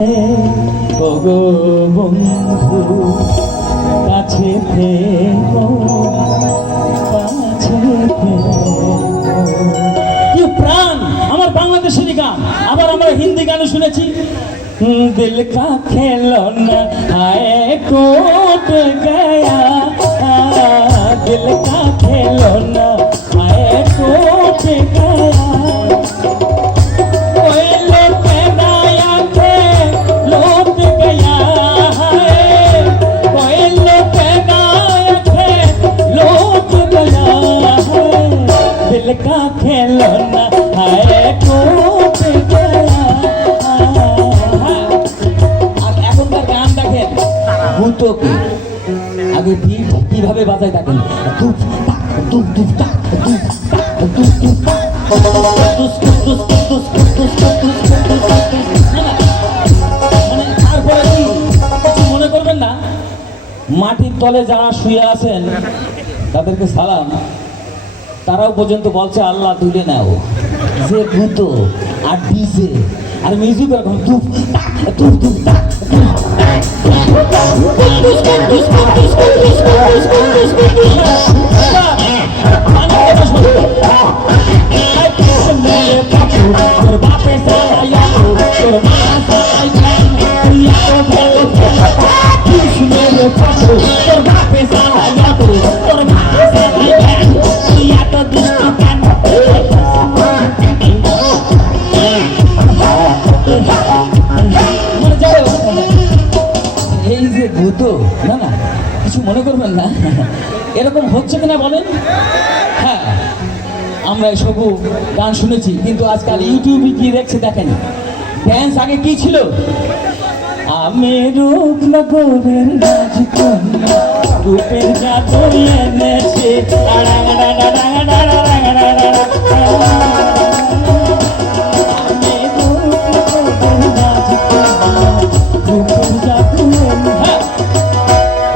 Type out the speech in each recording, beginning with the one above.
ওগো বন্ধু কাছে থেকো কাছে থেকো। কি প্রাণ আমার বাংলাদেশের গান, আবার আমরা হিন্দি গানও শুনেছি। দিল কা খেলনা হায় কোট গয়া, দিল কা খেলনা হায় কোট গয়া। दिल का खिलौना है टूट गया। আর এখনকার গান দেখেন ভূতকে আগে ঠিক কিভাবে বাজায় দেখেন, দুপ টাক দুপ দুপ টাক দুপ টাক দুপ দুপ টাক দুস দুস দুস দুস দুস মানে তারপরে কি কিছু মনে করবেন না। মাটির তলে যারা শুয়ে আছেন তাদেরকে সালাম, তারাও পর্যন্ত বলছে আল্লাহ তুলে নাও। যে ভূত আর ডিজে আর মিউজিক এখন দুপ টাক দুপ দুপ টাক এই যে ভূত না না কিছু মনে করবেন না, এরকম হচ্ছে কিনা বলেন। হ্যাঁ আমরা এসব গান শুনেছি, কিন্তু আজকাল ইউটিউবে কি দেখছে দেখেন। ড্যান্স আগে কি ছিল, আমি রূপনগরের রাজকন্যা রূপের জাদু এনেছে।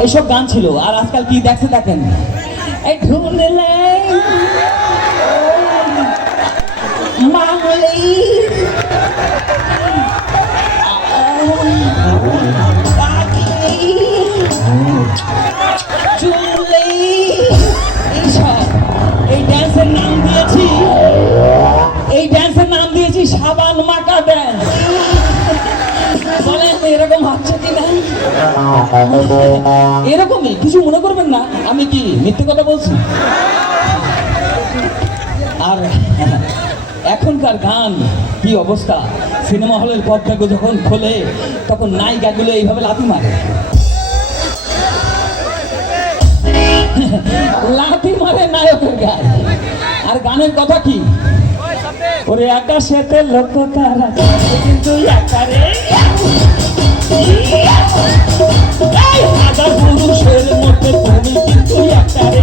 এসব গান ছিল। আর আজকাল কি দেখছে দেখেন, এই ঢুনলে মাংলি চুলি, এইসব এই ড্যান্সের নাম দিয়েছি, এই ড্যান্সের নাম দিয়েছি সাবান মাখা ড্যান্স। বলেন এরকম হচ্ছে কিনা? এরকমই কিছু মনে করবেন না, আমি কি মিথ্যে কথা বলছি। আর এখনকার গান কি অবস্থা, সিনেমা হলের পর্দাকে যখন খোলে তখন নায়িকাগুলো এইভাবে লাথি মারে, লাথি মারে নায়কের গায়ে। আর গানের কথা কি, ওরে আকাশেতে লোক তারা কিন্তু একারে হাজার পুরুষের মধ্যে তুমি কিন্তু একটারে।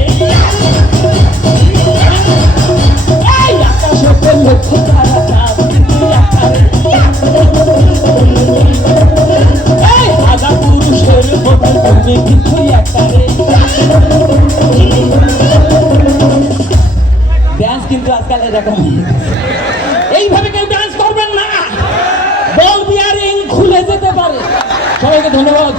আকাশেতে লোক তারা কিন্তু একটারে, হাজার পুরুষের মধ্যে তুমি কিন্তু একটারে। ড্যান্স কিন্তু আজকাল এরকম, এইভাবে কেউ ড্যান্স করবেন না, বল বিয়ারিং খুলে যেতে পারে। সবাইকে ধন্যবাদ।